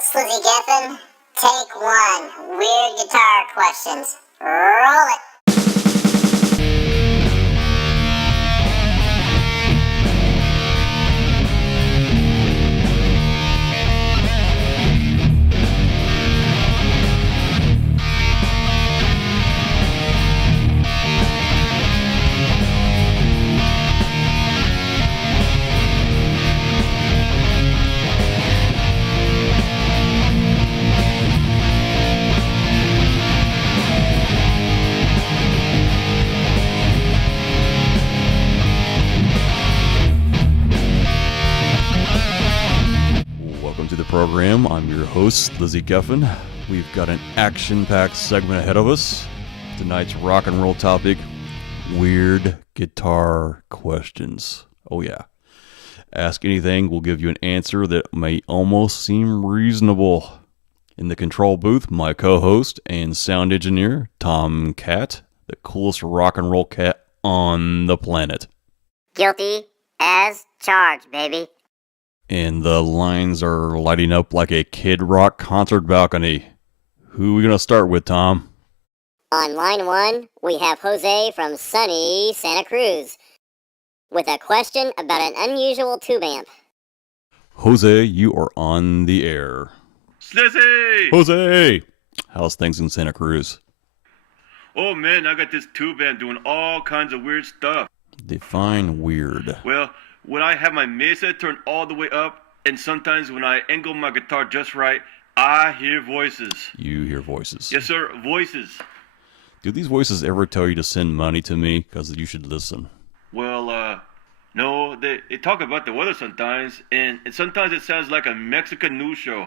Slizzie Geffen. Take one. Weird guitar questions. Roll it. Program. I'm your host, Slizzie Geffen. We've got an action-packed segment ahead of us. Tonight's rock and roll topic, weird guitar questions. Oh yeah. Ask anything, we'll give you an answer that may almost seem reasonable. In the control booth, my co-host and sound engineer, TomCat, the coolest rock and roll cat on the planet. Guilty as charged, baby. And the lines are lighting up like a Kid Rock concert balcony. Who are we going to start with, Tom? On line one, we have Jose from sunny Santa Cruz with a question about an unusual tube amp. Jose, you are on the air. Slizzie! Jose! How's things in Santa Cruz? Oh man, I got this tube amp doing all kinds of weird stuff. Define weird. Well, when I have my mesa turned all the way up, and sometimes when I angle my guitar just right, I hear voices. You hear voices? Yes, sir, voices. Do these voices ever tell you to send money to me? Because you should listen. Well, no, they talk about the weather sometimes, and sometimes it sounds like a Mexican news show.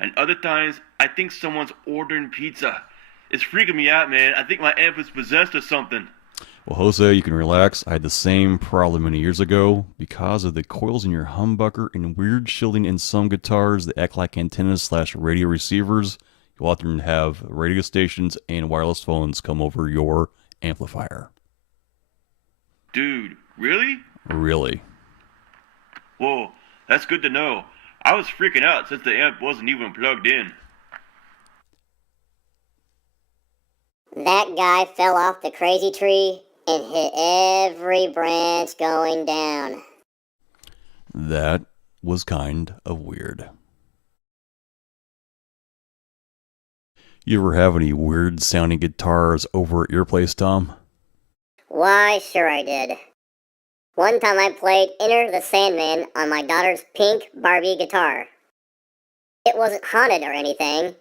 And other times, I think someone's ordering pizza. It's freaking me out, man. I think my amp is possessed or something. Well, Jose, you can relax. I had the same problem many years ago. Because of the coils in your humbucker and weird shielding in some guitars that act like antennas/radio receivers, you'll often have radio stations and wireless phones come over your amplifier. Dude, really? Really. Whoa, that's good to know. I was freaking out since the amp wasn't even plugged in. That guy fell off the crazy tree and hit every branch going down. That was kind of weird. You ever have any weird sounding guitars over at your place, Tom? Why, sure I did. One time I played Enter the Sandman on my daughter's pink Barbie guitar. It wasn't haunted or anything,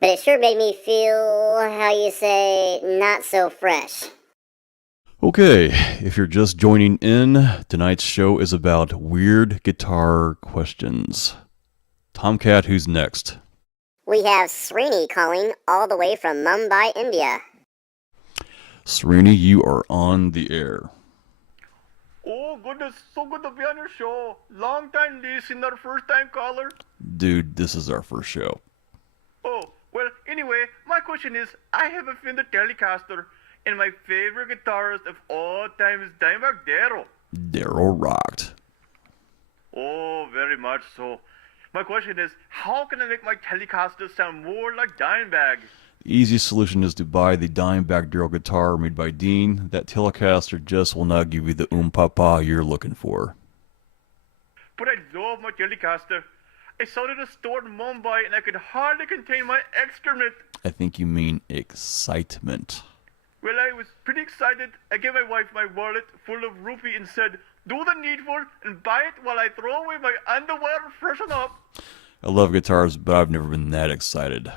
but it sure made me feel, how you say, not so fresh. Okay, if you're just joining in, tonight's show is about weird guitar questions. TomCat, who's next? We have Srini calling all the way from Mumbai, India. Srini, you are on the air. Oh goodness, so good to be on your show. Long time listener, first time caller. Dude, this is our first show. Oh, well, anyway, my question is, I have a Fender Telecaster, and my favorite guitarist of all time is Dimebag Darrell. Darrell rocked. Oh, very much so. My question is, how can I make my Telecaster sound more like Dimebag? The easiest solution is to buy the Dimebag Darrell guitar made by Dean. That Telecaster just will not give you the papa you're looking for. But I love my Telecaster. I saw it at a store in Mumbai, and I could hardly contain my excrement. I think you mean excitement. Well, I was pretty excited. I gave my wife my wallet full of rupee and said, do the needful and buy it while I throw away my underwear and freshen up. I love guitars, but I've never been that excited.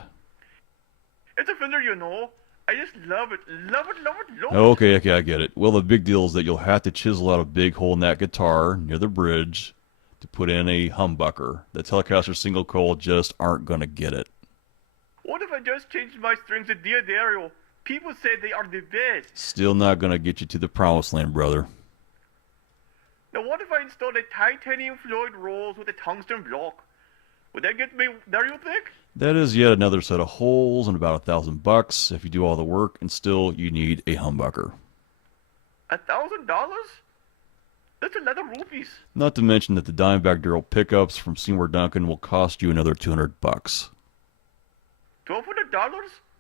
It's a Fender, you know. I just love it. Love it, love it, love it. Okay, I get it. Well, the big deal is that you'll have to chisel out a big hole in that guitar near the bridge to put in a humbucker. The Telecaster single coil just aren't going to get it. What if I just changed my strings to Diodario? People say they are the best. Still not going to get you to the promised land, brother. Now what if I installed a titanium Floyd Rose with a tungsten block? Would that get me there, you think? That is yet another set of holes and about $1,000 if you do all the work, and still you need a humbucker. $1,000? That's a lot of rupees. Not to mention that the Dimebag Darrell pickups from Seymour Duncan will cost you another $200. $1,200?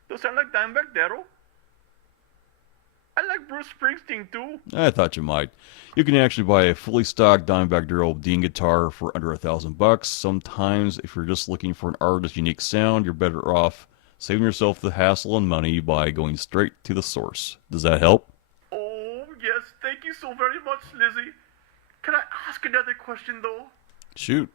Those sound like Dimebag Darrell. I like Bruce Springsteen too. I thought you might. You can actually buy a fully stocked Dimebag Darrell Dean guitar for under $1,000. Sometimes, if you're just looking for an artist's unique sound, you're better off saving yourself the hassle and money by going straight to the source. Does that help? Oh, yes. Thank you so very much, Slizzie. Can I ask another question, though? Shoot.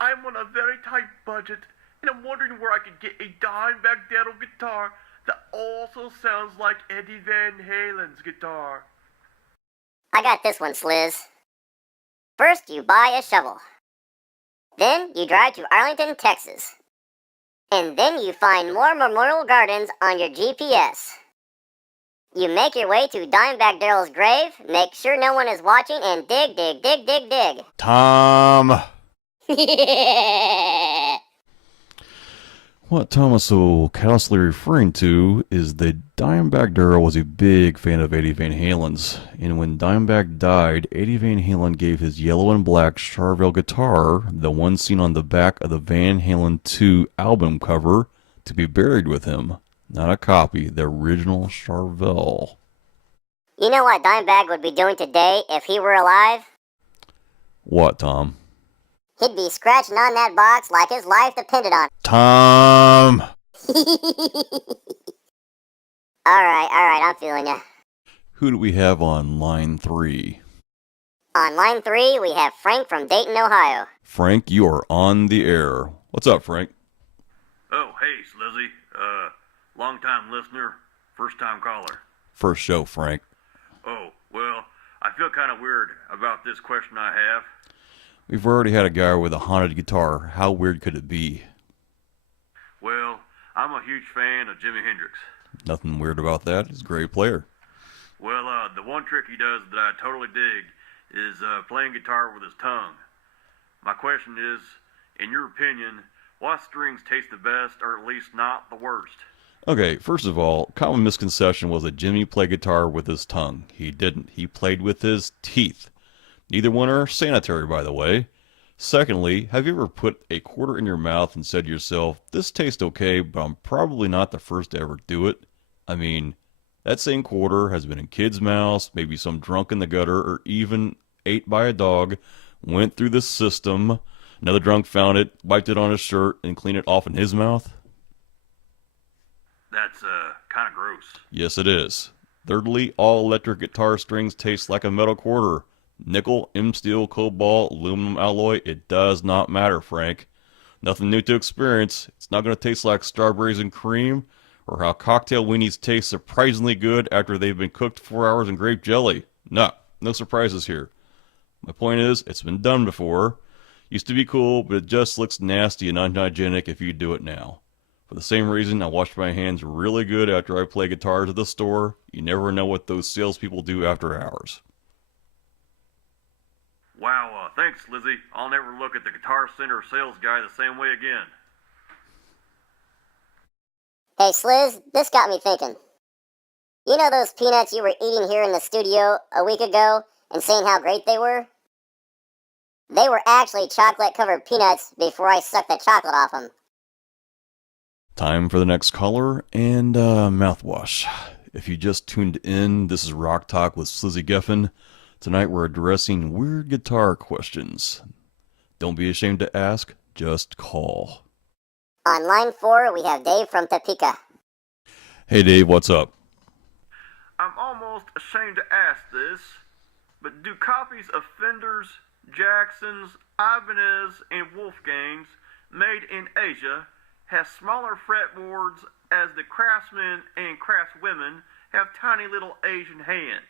I'm on a very tight budget, and I'm wondering where I could get a Dimebag Darrell guitar that also sounds like Eddie Van Halen's guitar. I got this one, Sliz. First, you buy a shovel. Then, you drive to Arlington, Texas. And then you find more memorial gardens on your GPS. You make your way to Dimebag Darrell's grave, make sure no one is watching, and dig, dig, dig, dig, dig. Tom! What Tom is so callously referring to is that Dimebag Darrell was a big fan of Eddie Van Halen's, and when Dimebag died, Eddie Van Halen gave his yellow and black Charvel guitar, the one seen on the back of the Van Halen 2 album cover, to be buried with him. Not a copy, the original Charvel. You know what Dimebag would be doing today if he were alive? What, Tom? He'd be scratching on that box like his life depended on it. Tom! Alright, I'm feeling ya. Who do we have on line 3? On line 3, we have Frank from Dayton, Ohio. Frank, you are on the air. What's up, Frank? Oh, hey, Slizzie. Long-time listener, first-time caller. First show, Frank. Oh, well, I feel kind of weird about this question I have. We've already had a guy with a haunted guitar. How weird could it be? Well, I'm a huge fan of Jimi Hendrix. Nothing weird about that. He's a great player. Well, the one trick he does that I totally dig is playing guitar with his tongue. My question is, in your opinion, what strings taste the best, or at least not the worst? Okay, first of all, common misconception was that Jimmy played guitar with his tongue. He didn't. He played with his teeth. Neither one are sanitary, by the way. Secondly, have you ever put a quarter in your mouth and said to yourself, this tastes okay, but I'm probably not the first to ever do it? I mean, that same quarter has been in kids' mouths, maybe some drunk in the gutter, or even ate by a dog, went through the system, another drunk found it, wiped it on his shirt, and cleaned it off in his mouth? That's kind of gross. Yes, it is. Thirdly, all electric guitar strings taste like a metal quarter. Nickel, M-steel, cobalt, aluminum alloy, it does not matter, Frank. Nothing new to experience. It's not going to taste like strawberries and cream, or how cocktail weenies taste surprisingly good after they've been cooked 4 hours in grape jelly. No surprises here. My point is, it's been done before. Used to be cool, but it just looks nasty and unhygienic if you do it now. For the same reason, I wash my hands really good after I play guitars at the store. You never know what those salespeople do after hours. Wow, thanks, Slizzie. I'll never look at the Guitar Center sales guy the same way again. Hey, Sliz, this got me thinking. You know those peanuts you were eating here in the studio a week ago and saying how great they were? They were actually chocolate-covered peanuts before I sucked the chocolate off them. Time for the next caller and mouthwash. If you just tuned in, this is Rock Talk with Slizzie Geffen. Tonight we're addressing weird guitar questions. Don't be ashamed to ask, just call. On line 4, we have Dave from Topeka. Hey Dave, what's up? I'm almost ashamed to ask this, but do copies of Fenders, Jacksons, Ibanez, and Wolfgangs made in Asia have smaller fretboards as the craftsmen and craftswomen have tiny little Asian hands?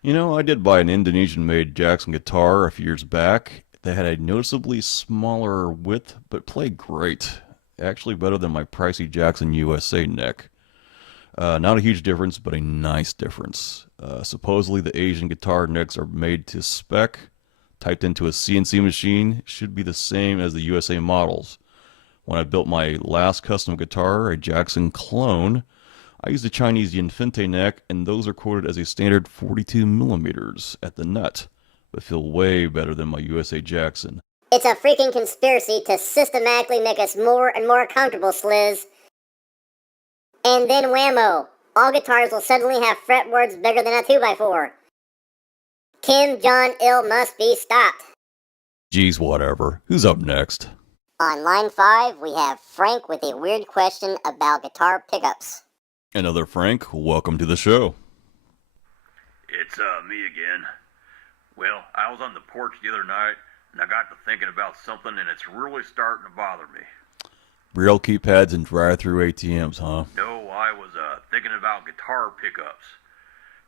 You know, I did buy an Indonesian-made Jackson guitar a few years back. They had a noticeably smaller width, but played great. Actually better than my pricey Jackson USA neck. Not a huge difference, but a nice difference. Supposedly the Asian guitar necks are made to spec, typed into a CNC machine. Should be the same as the USA models. When I built my last custom guitar, a Jackson clone, I used a Chinese Yinfente neck, and those are quoted as a standard 42 millimeters at the nut. but feel way better than my USA Jackson. It's a freaking conspiracy to systematically make us more and more comfortable, Sliz. And then whammo, all guitars will suddenly have fretboards bigger than a 2x4. Kim Jong-il must be stopped. Geez, whatever. Who's up next? On line 5, we have Frank with a weird question about guitar pickups. Another Frank, welcome to the show. It's me again. Well, I was on the porch the other night, and I got to thinking about something, and it's really starting to bother me. Braille keypads and drive-through ATMs, huh? No, I was thinking about guitar pickups.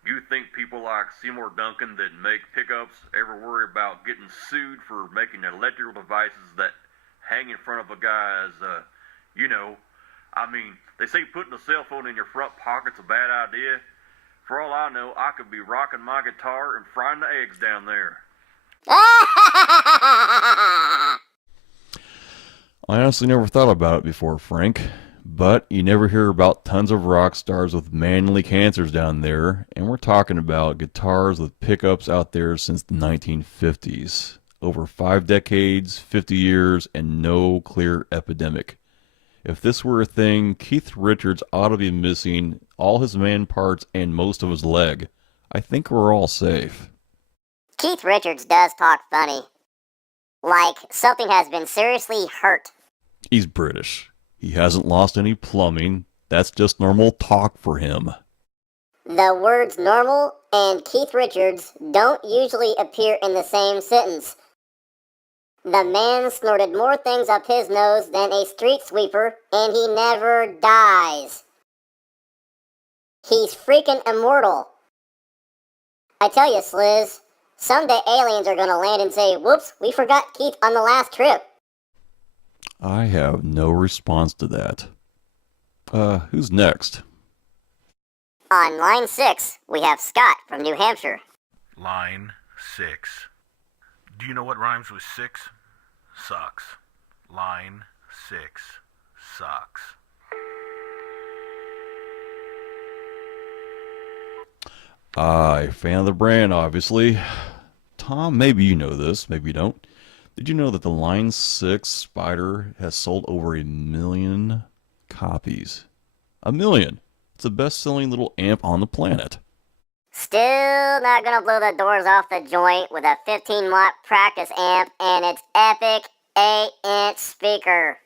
Do you think people like Seymour Duncan that make pickups ever worry about getting sued for making electrical devices that hang in front of a guy's, they say putting a cell phone in your front pocket's a bad idea. For all I know, I could be rocking my guitar and frying the eggs down there. I honestly never thought about it before, Frank. But you never hear about tons of rock stars with manly cancers down there, and we're talking about guitars with pickups out there since the 1950s. Over 5 decades, 50 years, and no clear epidemic. If this were a thing, Keith Richards ought to be missing all his man parts and most of his leg. I think we're all safe. Keith Richards does talk funny. Like something has been seriously hurt. He's British. He hasn't lost any plumbing. That's just normal talk for him. The words normal and Keith Richards don't usually appear in the same sentence. The man snorted more things up his nose than a street sweeper, and he never dies. He's freaking immortal. I tell you, Sliz, someday aliens are gonna land and say, whoops, we forgot Keith on the last trip. I have no response to that. Who's next? On line 6, we have Scott from New Hampshire. Line 6. Do you know what rhymes with 6? Sucks. Line 6. Sucks. A fan of the brand, obviously. Tom, maybe you know this, maybe you don't. Did you know that the Line 6 Spider has sold over 1 million copies? 1 million! It's the best-selling little amp on the planet. Still not gonna blow the doors off the joint with a 15-watt practice amp and its epic 8-inch speaker.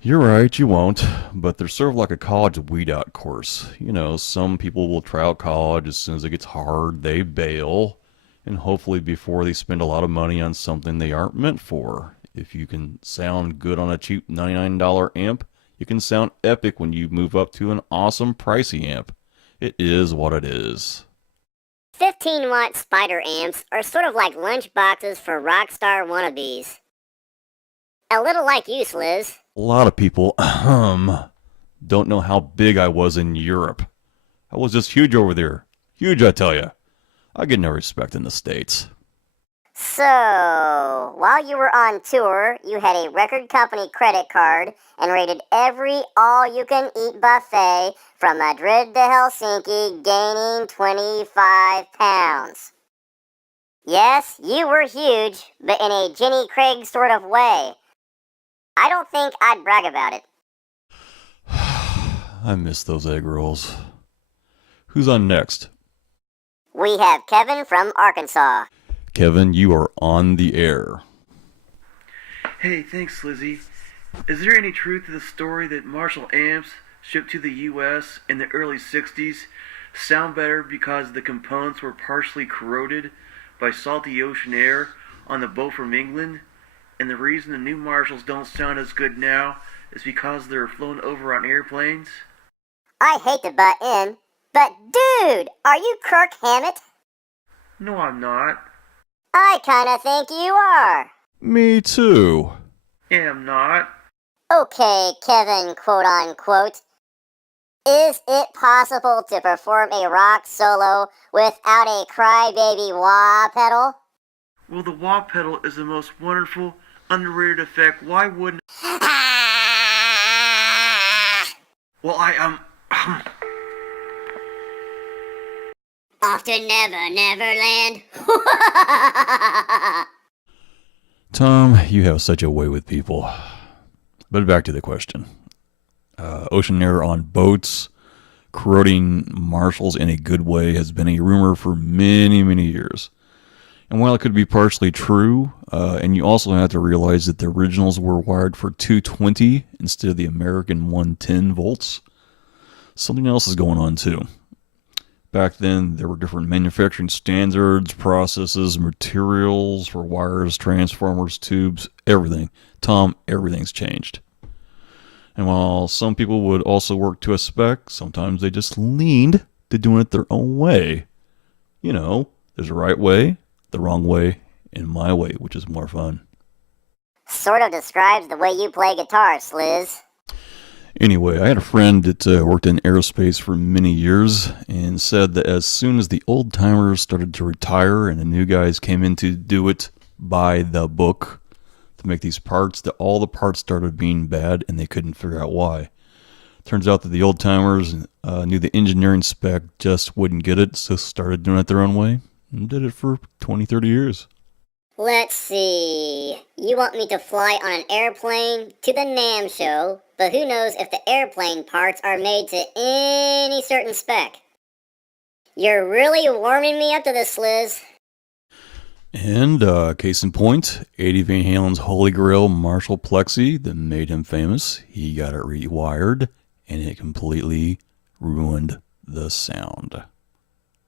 You're right, you won't, but they're sort of like a college weed-out course. You know, some people will try out college, as soon as it gets hard, they bail, and hopefully before they spend a lot of money on something they aren't meant for. If you can sound good on a cheap $99 amp, you can sound epic when you move up to an awesome pricey amp. It is what it is. 15-watt Spider amps are sort of like lunch boxes for rock star wannabes. A little like you, Sliz. A lot of people, don't know how big I was in Europe. I was just huge over there. Huge, I tell you. I get no respect in the States. So, while you were on tour, you had a record company credit card and rated every all-you-can-eat buffet from Madrid to Helsinki, gaining 25 pounds. Yes, you were huge, but in a Jenny Craig sort of way. I don't think I'd brag about it. I miss those egg rolls. Who's on next? We have Kevin from Arkansas. Kevin, you are on the air. Hey, thanks, Slizzie. Is there any truth to the story that Marshall amps shipped to the U.S. in the early 60s sound better because the components were partially corroded by salty ocean air on the boat from England? And the reason the new Marshalls don't sound as good now is because they're flown over on airplanes? I hate to butt in, but dude, are you Kirk Hammett? No, I'm not. I kinda think you are. Me too. Am not. Okay, Kevin, quote-unquote. Is it possible to perform a rock solo without a crybaby wah pedal? Well, the wah pedal is the most wonderful, underrated effect. Why wouldn't... Well, Off to Never Neverland. Tom, you have such a way with people. But back to the question. Ocean air on boats corroding Marshalls in a good way has been a rumor for many, many years. And while it could be partially true, and you also have to realize that the originals were wired for 220 instead of the American 110 volts, something else is going on too. Back then, there were different manufacturing standards, processes, materials for wires, transformers, tubes, everything. Tom, everything's changed. And while some people would also work to a spec, sometimes they just leaned to doing it their own way. You know, there's a right way, the wrong way, and my way, which is more fun. Sort of describes the way you play guitar, Sliz. Anyway, I had a friend that worked in aerospace for many years and said that as soon as the old timers started to retire and the new guys came in to do it by the book to make these parts, that all the parts started being bad and they couldn't figure out why. Turns out that the old timers knew the engineering spec just wouldn't get it, so started doing it their own way and did it for 20, 30 years. Let's see. You want me to fly on an airplane to the NAMM show, but who knows if the airplane parts are made to any certain spec. You're really warming me up to this, Sliz. And, case in point, Eddie Van Halen's Holy Grail Marshall Plexi that made him famous, he got it rewired, and it completely ruined the sound.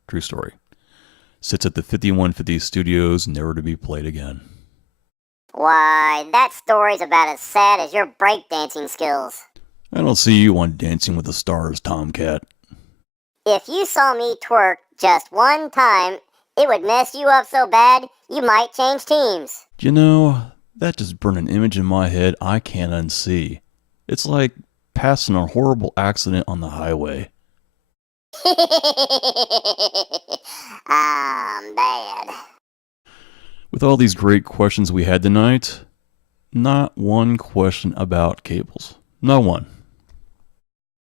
True story. Sits at the 5150 Studios, never to be played again. Why, that story's about as sad as your breakdancing skills. I don't see you on Dancing with the Stars, TomCat. If you saw me twerk just one time, it would mess you up so bad, you might change teams. You know, that just burned an image in my head I can't unsee. It's like passing a horrible accident on the highway. I'm bad. With all these great questions we had tonight, not one question about cables. No one.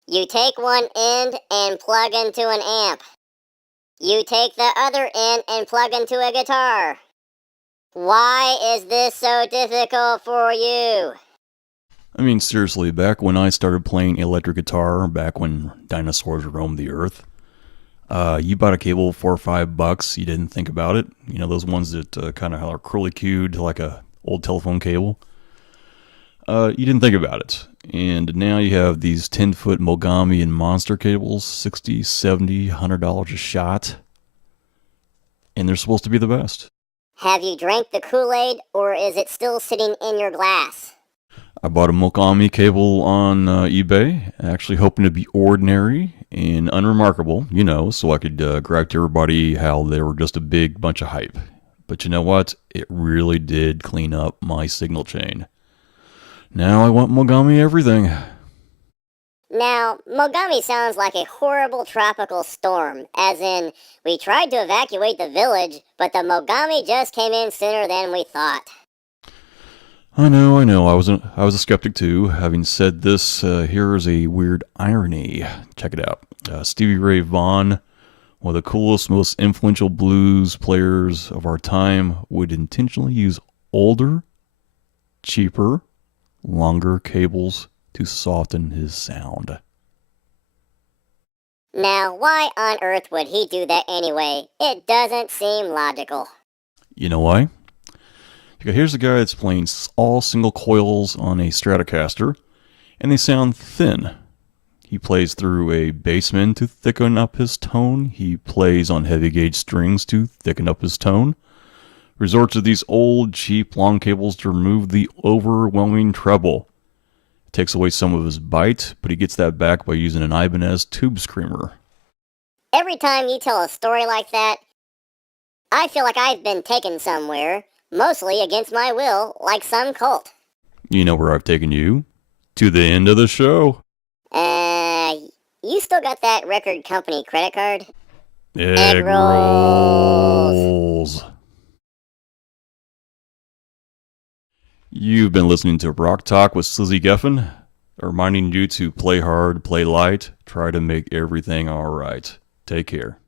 You take one end and plug into an amp. You take the other end and plug into a guitar. Why is this so difficult for you? I mean, seriously, back when I started playing electric guitar, back when dinosaurs roamed the earth, you bought a cable for $4 or $5, you didn't think about it. You know, those ones that kind of are curly-cued like a old telephone cable. You didn't think about it. And now you have these 10-foot Mogami and Monster cables, $60, $70, $100 a shot. And they're supposed to be the best. Have you drank the Kool-Aid, or is it still sitting in your glass? I bought a Mogami cable on eBay, actually hoping to be ordinary and unremarkable, you know, so I could grab to everybody how they were just a big bunch of hype. But you know what? It really did clean up my signal chain. Now I want Mogami everything. Now, Mogami sounds like a horrible tropical storm, as in, we tried to evacuate the village, but the Mogami just came in sooner than we thought. I know. I was a skeptic too. Having said this, here is a weird irony. Check it out. Stevie Ray Vaughan, one of the coolest, most influential blues players of our time, would intentionally use older, cheaper, longer cables to soften his sound. Now, why on earth would he do that anyway? It doesn't seem logical. You know why? Because here's a guy that's playing all single coils on a Stratocaster, and they sound thin. He plays through a bassman to thicken up his tone. He plays on heavy gauge strings to thicken up his tone. Resorts to these old, cheap, long cables to remove the overwhelming treble. It takes away some of his bite, but he gets that back by using an Ibanez tube screamer. Every time you tell a story like that, I feel like I've been taken somewhere, mostly against my will, like some cult. You know where I've taken you? To the end of the show. You still got that record company credit card? Egg rolls. You've been listening to Rock Talk with Slizzie Geffen, reminding you to play hard, play light, try to make everything alright. Take care.